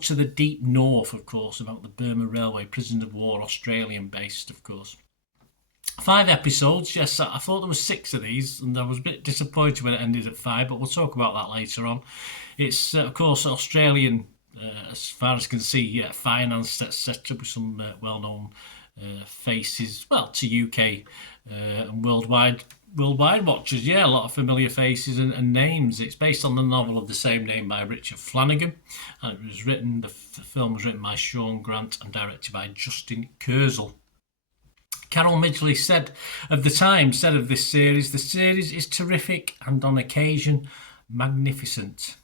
look to the deep north, of course, about the Burma Railway, prisoners of war, Australian-based, of course. 5 episodes, yes, I thought there were 6 of these, and I was a bit disappointed when it ended at 5, but we'll talk about that later on. It's, of course, Australian, as far as I can see, financed, etc., with some well-known faces, well, to UK and worldwide watchers. Yeah, a lot of familiar faces and names. It's based on the novel of the same name by Richard Flanagan, and it was written, the film was written by Sean Grant and directed by Justin Kurzel. Carol Midgley said of this series, the series is terrific and on occasion magnificent.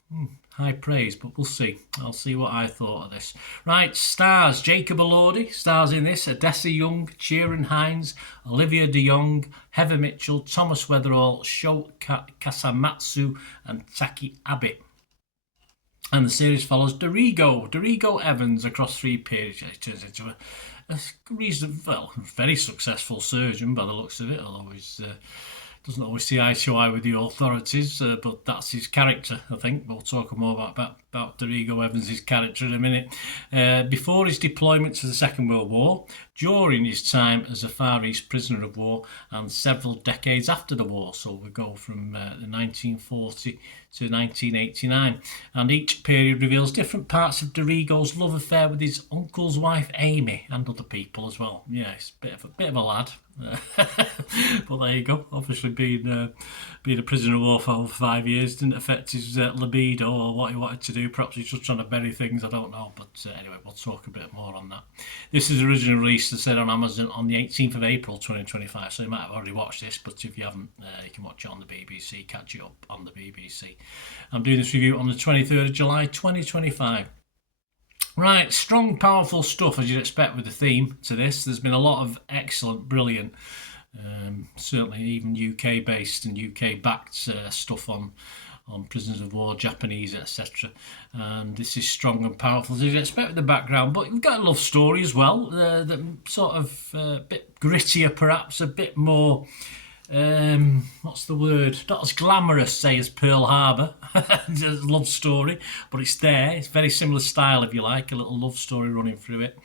High praise, but we'll see. I'll see what I thought of this. Right, stars. Jacob Elordi stars in this. Odessa Young, Ciarán Hinds, Olivia de Jong, Heather Mitchell, Thomas Weatherall, Sho Kasamatsu and Taki Abe. And the series follows Dorigo Evans across 3 periods. He turns into a very successful surgeon by the looks of it, although he's doesn't always see eye to eye with the authorities, but that's his character, I think. We'll talk more about Dorigo Evans' character in a minute. Before his deployment to the Second World War, during his time as a Far East prisoner of war, and several decades after the war. So we go from 1940 to 1989. And each period reveals different parts of Dorigo's love affair with his uncle's wife, Amy, and other people as well. Yeah, he's a bit of a lad. But there you go. Obviously, being a prisoner of war for over 5 years didn't affect his libido or what he wanted to do. Perhaps he's just trying to bury things. I don't know. But anyway, we'll talk a bit more on that. This is originally released, as I said, on Amazon on the 18th of April 2025. So you might have already watched this, but if you haven't, you can watch it on the BBC. Catch it up on the BBC. I'm doing this review on the 23rd of July 2025. Right, strong, powerful stuff, as you'd expect with the theme to this. There's been a lot of excellent, brilliant, certainly even UK-based and UK-backed stuff on prisoners of war, Japanese, etc. And this is strong and powerful, as you'd expect with the background. But we've got a love story as well, that sort of a bit grittier, perhaps, a bit more... what's the word? Not as glamorous, say, as Pearl Harbor. It's a love story, but it's there. It's very similar style, if you like, a little love story running through it.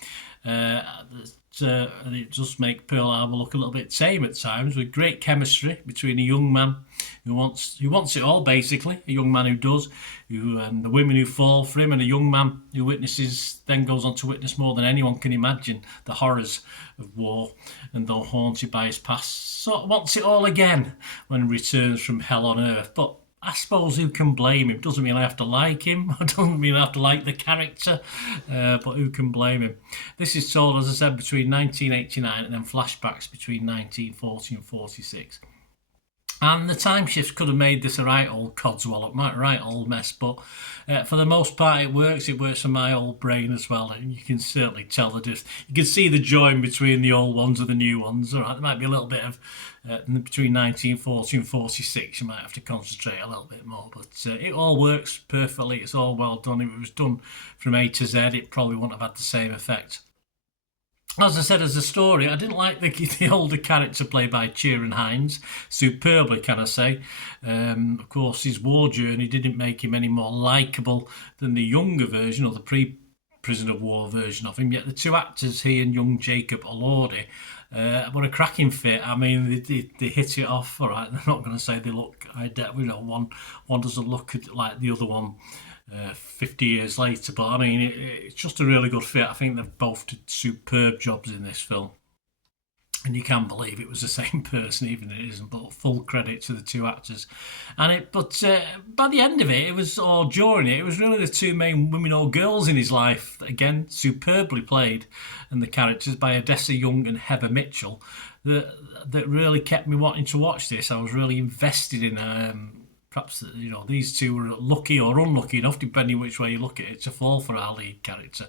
And it does make Pearl Harbor look a little bit tame at times, with great chemistry between a young man who wants it all, basically, a young man who does, and the women who fall for him, and a young man who then goes on to witness more than anyone can imagine the horrors of war, and though haunted by his past, sort of wants it all again when he returns from hell on earth. But I suppose who can blame him? Doesn't mean I have to like him. It doesn't mean I have to like the character, but who can blame him? This is told, as I said, between 1989 and then flashbacks between 1940 and 46. And the time shifts could have made this a right old codswallop, right old mess, but for the most part it works. It works for my old brain as well, and you can certainly tell the difference. You can see the join between the old ones and the new ones. All right, there might be a little bit of between 1940 and 46. You might have to concentrate a little bit more, but it all works perfectly. It's all well done. If it was done from A to Z, it probably wouldn't have had the same effect. As I said, as a story, I didn't like the older character played by Ciarán Hinds, superbly, can I say. Of course, his war journey didn't make him any more likeable than the younger version, or the pre-prisoner of war version of him. Yet the two actors, he and young Jacob Elordi, were a cracking fit. I mean, they hit it off. All right, they're not going to say they look identical. One doesn't look like the other one 50 years later, but I mean, it's just a really good fit. I think they've both did superb jobs in this film, and you can't believe it was the same person, even if it isn't. But full credit to the two actors. But by the end of it, it was really the two main women or girls in his life, again superbly played, and the characters by Odessa Young and Heather Mitchell, that really kept me wanting to watch this. I was really invested in. Perhaps, these two were lucky or unlucky enough, depending which way you look at it, to fall for our lead character.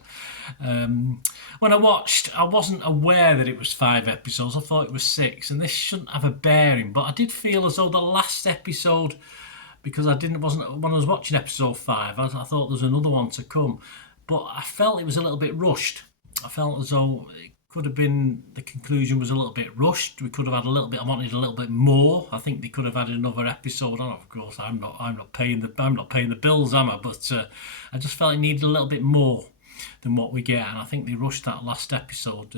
When I watched, I wasn't aware that it was 5 episodes. I thought it was 6, and this shouldn't have a bearing. But I did feel as though the last episode, because when I was watching episode 5, I thought there was another one to come. But I felt it was a little bit rushed. I felt as though could have been, the conclusion was a little bit rushed. We could have had I wanted a little bit more. I think they could have had another episode on. Of course, I'm not paying the bills, am I? But I just felt it needed a little bit more. than what we get. And I think they rushed that last episode.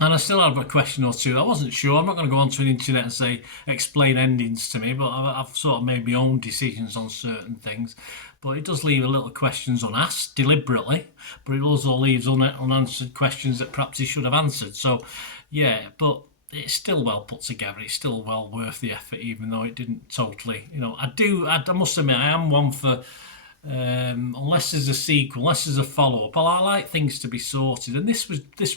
And I still have a question or two. I wasn't sure. I'm not going to go onto an internet and say explain endings to me, but I've sort of made my own decisions on certain things. But it does leave a little questions unasked deliberately, but it also leaves unanswered questions that perhaps he should have answered. So, yeah, but it's still well put together. It's still well worth the effort, even though it didn't totally. I must admit, I am one for. Unless there's a sequel, unless there's a follow-up, I like things to be sorted, and this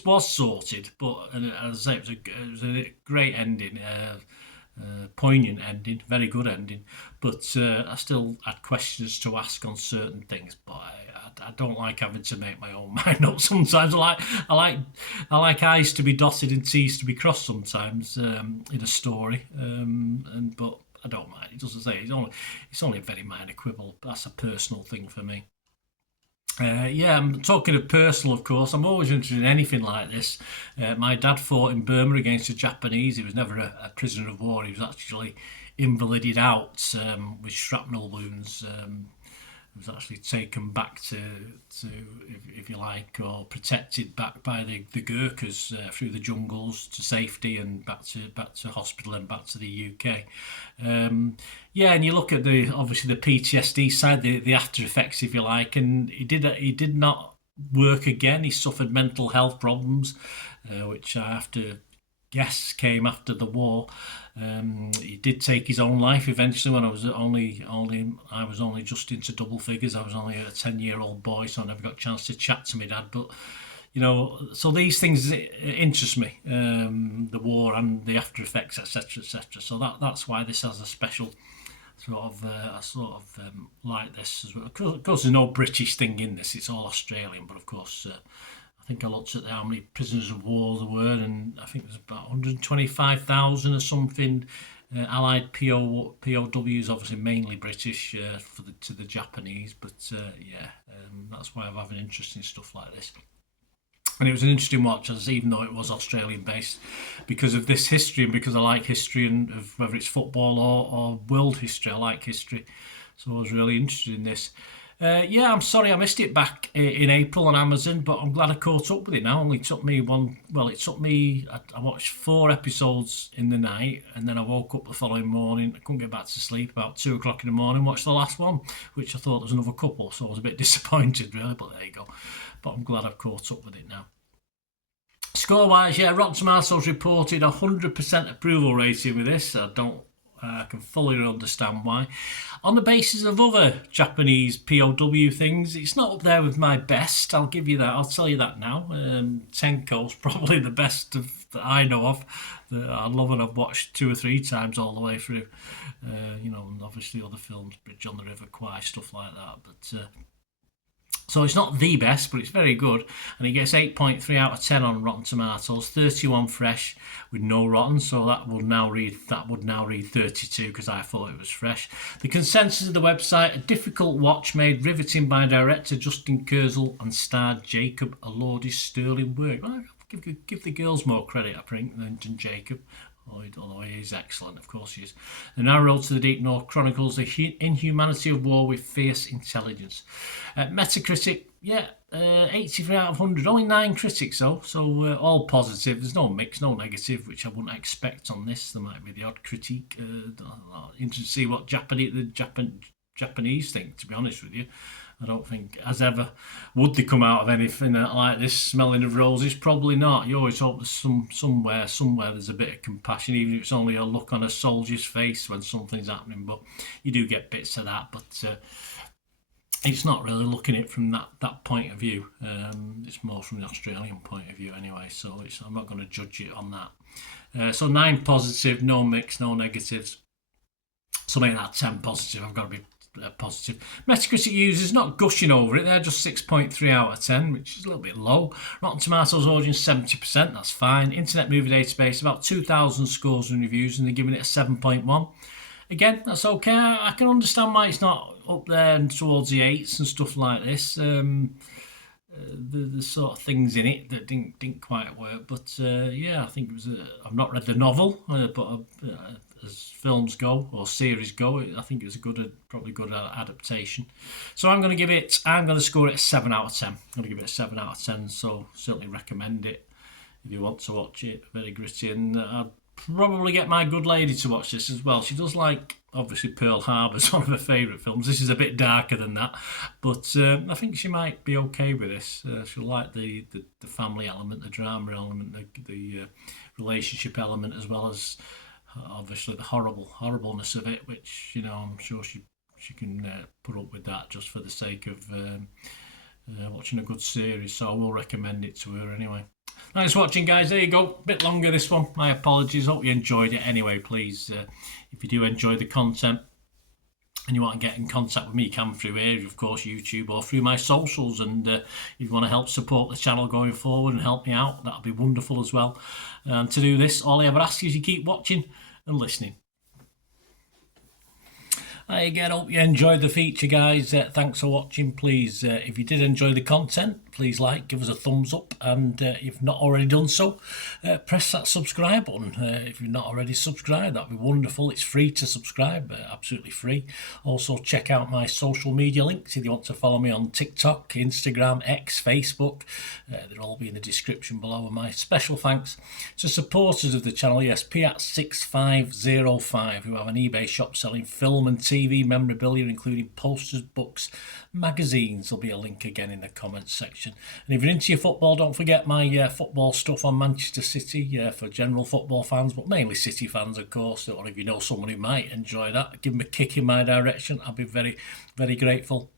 was sorted. But as I say, it was a great ending, poignant ending, very good ending. But I still had questions to ask on certain things. But I don't like having to make my own mind up. Sometimes I like I's to be dotted and T's to be crossed. Sometimes in a story, but I don't mind. It doesn't say it's only a very minor quibble. That's a personal thing for me. I'm talking of personal, of course. I'm always interested in anything like this. My dad fought in Burma against the Japanese. He was never a prisoner of war. He was actually invalided out with shrapnel wounds. Was actually taken back to if you like, or protected back by the Gurkhas through the jungles to safety and back to hospital and back to the UK. And you look at obviously the PTSD side, the after effects, if you like, and he did not work again. He suffered mental health problems, which I have to guess came after the war. He did take his own life eventually when I was only just into double figures. I was only a 10-year-old boy, so I never got a chance to chat to my dad. But so these things interest me, the war and the after effects, etc., etc. So that's why this has a special like this as well. Of course, there's no British thing in this; it's all Australian. But of course, I think I looked at how many prisoners of war there were, and I think there's about 125,000 or something. Allied POWs, obviously mainly British to the Japanese, but that's why I have an interest in stuff like this. And it was an interesting watch, even though it was Australian based, because of this history and because I like history, and of whether it's football or world history, I like history. So I was really interested in this. I'm sorry I missed it back in April on Amazon, but I'm glad I caught up with it now. It only took me I watched 4 episodes in the night, and then I woke up the following morning. I couldn't get back to sleep about 2 o'clock in the morning, watched the last one, which I thought was another couple, so I was a bit disappointed really, but there you go. But I'm glad I've caught up with it now. Score-wise, Rotten Tomatoes reported 100% approval rating with this. I can fully understand why. On the basis of other Japanese POW things, it's not up there with my best. I'll give you that. I'll tell you that now. Tenko's probably the best that I know of. That I love, and I've watched 2 or 3 times all the way through. And obviously other films, Bridge on the River Kwai, stuff like that. But so it's not the best, but it's very good, and it gets 8.3 out of 10 on Rotten Tomatoes, 31 fresh with no rotten, so that would now read 32 because I thought it was fresh. The consensus of the website: a difficult watch made riveting by director Justin Kurzel and star Jacob Elordi's sterling work. Well, give the girls more credit, I think, than Jacob. Although he is excellent, of course he is. The Narrow Road to the Deep North chronicles the inhumanity of war with fierce intelligence. Metacritic, 83 out of 100. Only 9 critics though, so all positive. There's no mix, no negative, which I wouldn't expect on this. There might be the odd critique. Interested to see what Japanese think, to be honest with you. I don't think, as ever, would they come out of anything like this smelling of roses? Probably not. You always hope there's somewhere there's a bit of compassion, even if it's only a look on a soldier's face when something's happening. But you do get bits of that. But it's not really looking at it from that point of view. It's more from the Australian point of view anyway. So I'm not going to judge it on that. So 9 positive, no mix, no negatives. So make that 10 positive. I've got to be positive. Metacritic users not gushing over it. They're just 6.3 out of 10, which is a little bit low. Rotten Tomatoes audience 70%. That's fine. Internet Movie Database about 2,000 scores and reviews, and they're giving it a 7.1. Again, that's okay. I can understand why it's not up there and towards the 8s and stuff like this. The sort of things in it that didn't quite work, but I think it was. I've not read the novel, but as films go or series go. I think it was a probably good adaptation. So I'm going to score it a 7 out of 10. I'm going to give it a 7 out of 10. So certainly recommend it if you want to watch it. Very gritty, and I'd probably get my good lady to watch this as well. She does like, obviously, Pearl Harbor's one of her favourite films. This is a bit darker than that, but I think she might be okay with this. She'll like the family element, the drama element, the relationship element, as well as obviously the horribleness of it, which, you know, I'm sure she can put up with that just for the sake of watching a good series. So I will recommend it to her anyway. Thanks for watching, guys. There you go. Bit longer this one. My apologies. Hope you enjoyed it anyway. Please, if you do enjoy the content and you want to get in contact with me, you can through here, of course, YouTube, or through my socials. And if you want to help support the channel going forward and help me out, that'll be wonderful as well. To do this, all I ever ask is you keep watching and listening. Again, hope you enjoyed the feature, guys. Thanks for watching. Please, if you did enjoy the content, please give us a thumbs up, and if you've not already done so, press that subscribe button. If you've not already subscribed, that'd be wonderful. It's free to subscribe, absolutely free. Also, check out my social media links if you want to follow me on TikTok, Instagram, X, Facebook. They'll all be in the description below. And my special thanks to supporters of the channel, yes, Piat6505, who have an eBay shop selling film and TV memorabilia, including posters, books, magazines. There'll be a link again in the comments section. And if you're into your football, don't forget my football stuff on Manchester City for general football fans, but mainly City fans, of course. Or if you know someone who might enjoy that, give them a kick in my direction. I'll be very, very grateful.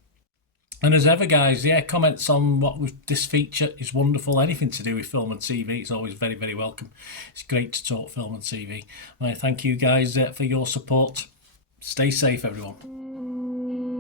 And as ever, guys, comments on this feature is wonderful. Anything to do with film and TV is always very, very welcome. It's great to talk film and TV. I thank you guys for your support. Stay safe, everyone.